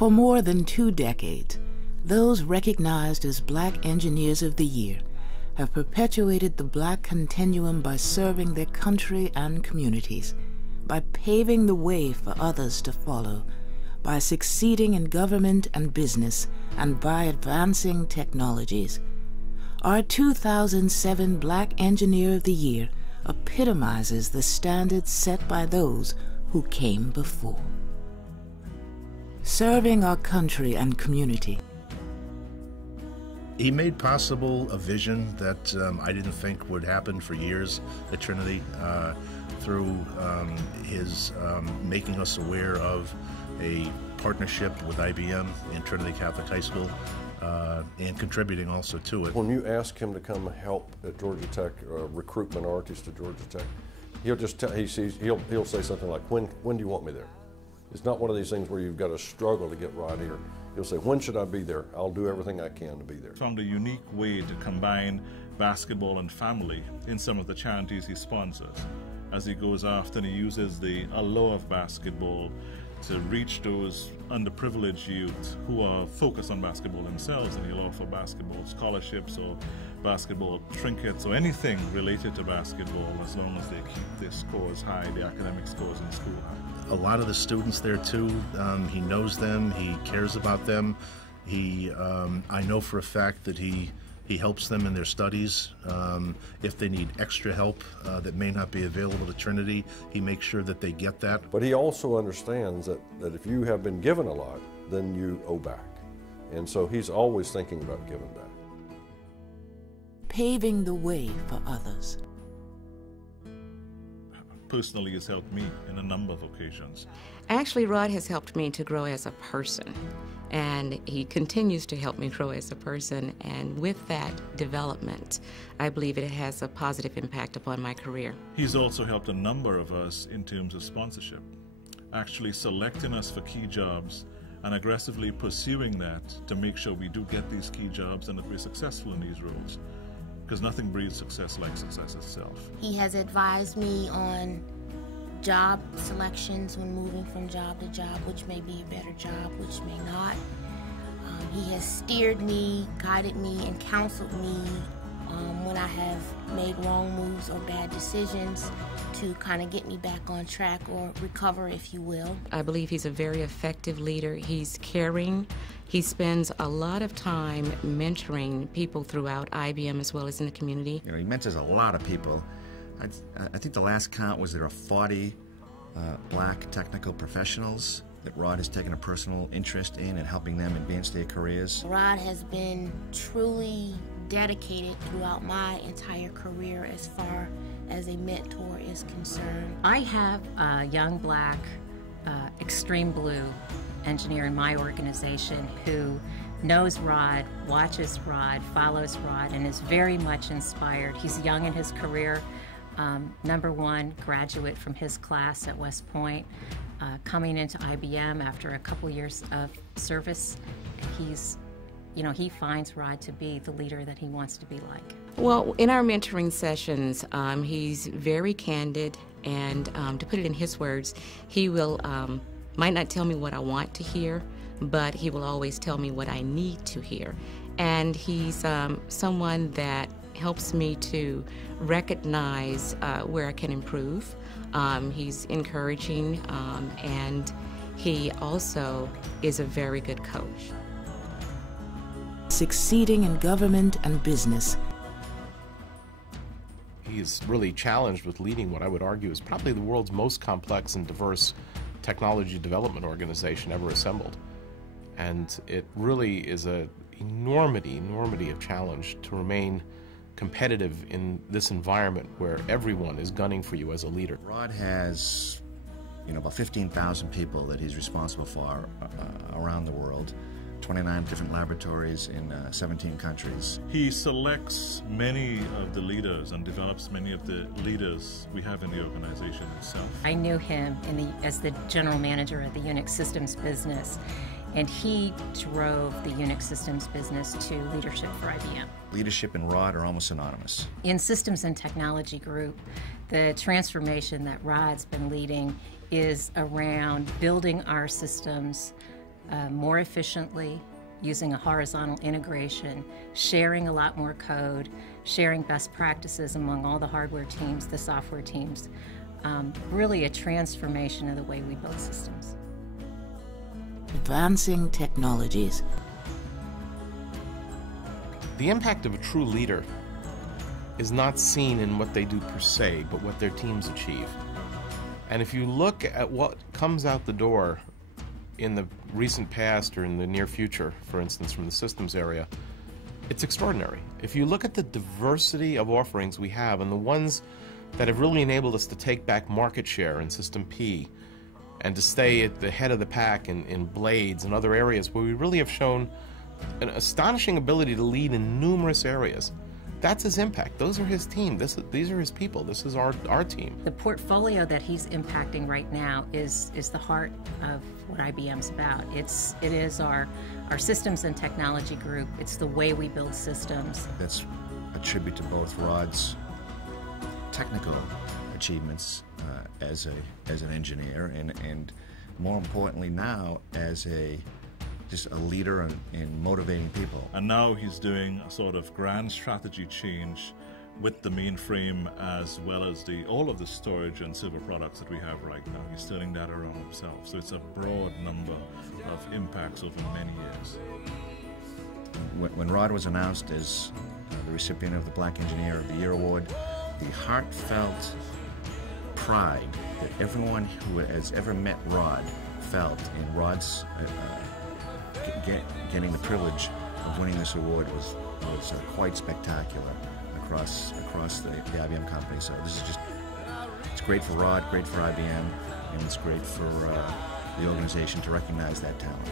For more than 2 decades, those recognized as Black Engineers of the Year have perpetuated the Black continuum by serving their country and communities, by paving the way for others to follow, by succeeding in government and business, and by advancing technologies. Our 2007 Black Engineer of the Year epitomizes the standards set by those who came before. Serving our country and community. He made possible a vision that I didn't think would happen for years at Trinity, through his making us aware of a partnership with IBM and Trinity Catholic High School, and contributing also to it. When you ask him to come help at Georgia Tech, recruit minorities to Georgia Tech, he'll just tell, he'll say something like, when do you want me there? It's not one of these things where you've got to struggle to get right here. He'll say, when should I be there? I'll do everything I can to be there. Found a unique way to combine basketball and family in some of the charities he sponsors. As he goes after and he uses the allure of basketball to reach those underprivileged youth who are focused on basketball themselves, and he'll offer basketball scholarships or basketball trinkets or anything related to basketball, as long as they keep their scores high, the academic scores in school high. A lot of the students there too, he knows them, he cares about them. I know for a fact that he helps them in their studies. If they need extra help that may not be available to Trinity, he makes sure that they get that. But he also understands that if you have been given a lot, then you owe back. And so he's always thinking about giving back. Paving the way for others. Personally, has helped me in a number of occasions. Actually, Rod has helped me to grow as a person, and he continues to help me grow as a person, and with that development, I believe it has a positive impact upon my career. He's also helped a number of us in terms of sponsorship, actually selecting us for key jobs and aggressively pursuing that to make sure we do get these key jobs and that we're successful in these roles. Because nothing breeds success like success itself. He has advised me on job selections when moving from job to job, which may be a better job, which may not. He has steered me, guided me, and counseled me when I have made wrong moves or bad decisions to kind of get me back on track or recover, if you will. I believe he's a very effective leader. He's caring. He spends a lot of time mentoring people throughout IBM as well as in the community. You know, he mentors a lot of people. I think the last count was there are 40 Black technical professionals that Rod has taken a personal interest in and helping them advance their careers. Rod has been truly dedicated throughout my entire career as far as a mentor is concerned. I have a young Black extreme blue engineer in my organization who knows Rod, watches Rod, follows Rod, and is very much inspired. He's young in his career, #1 graduate from his class at West Point, coming into IBM after a couple years of service. He finds Rod to be the leader that he wants to be like. Well, in our mentoring sessions, he's very candid, and to put it in his words, he will might not tell me what I want to hear, but he will always tell me what I need to hear. And he's someone that helps me to recognize where I can improve. He's encouraging, and he also is a very good coach. Succeeding in government and business. He is really challenged with leading what I would argue is probably the world's most complex and diverse technology development organization ever assembled. And it really is an enormity of challenge to remain competitive in this environment where everyone is gunning for you as a leader. Rod has, about 15,000 people that he's responsible for around the world, 29 different laboratories in 17 countries. He selects many of the leaders and develops many of the leaders we have in the organization itself. I knew him as the general manager of the Unix systems business, and he drove the Unix systems business to leadership for IBM. Leadership and Rod are almost synonymous. In Systems and Technology Group, the transformation that Rod's been leading is around building our systems more efficiently, using a horizontal integration, sharing a lot more code, sharing best practices among all the hardware teams, the software teams. Really a transformation of the way we build systems. Advancing technologies. The impact of a true leader is not seen in what they do per se, but what their teams achieve. And if you look at what comes out the door in the recent past or in the near future, for instance, from the systems area, it's extraordinary. If you look at the diversity of offerings we have and the ones that have really enabled us to take back market share in System P and to stay at the head of the pack in blades and other areas where we really have shown an astonishing ability to lead in numerous areas. That's his impact. Those are his team. These are his people. This is our team. The portfolio that he's impacting right now is the heart of what IBM's about. It is our systems and technology group. It's the way we build systems. That's a tribute to both Rod's technical achievements as an engineer and more importantly now as just a leader in motivating people. And now he's doing a sort of grand strategy change with the mainframe as well as all of the storage and server products that we have right now. He's turning that around himself. So it's a broad number of impacts over many years. When Rod was announced as the recipient of the Black Engineer of the Year Award, the heartfelt pride that everyone who has ever met Rod felt in Rod's getting the privilege of winning this award was quite spectacular across the IBM company. So this is it's great for Rod, great for IBM, and it's great for the organization to recognize that talent.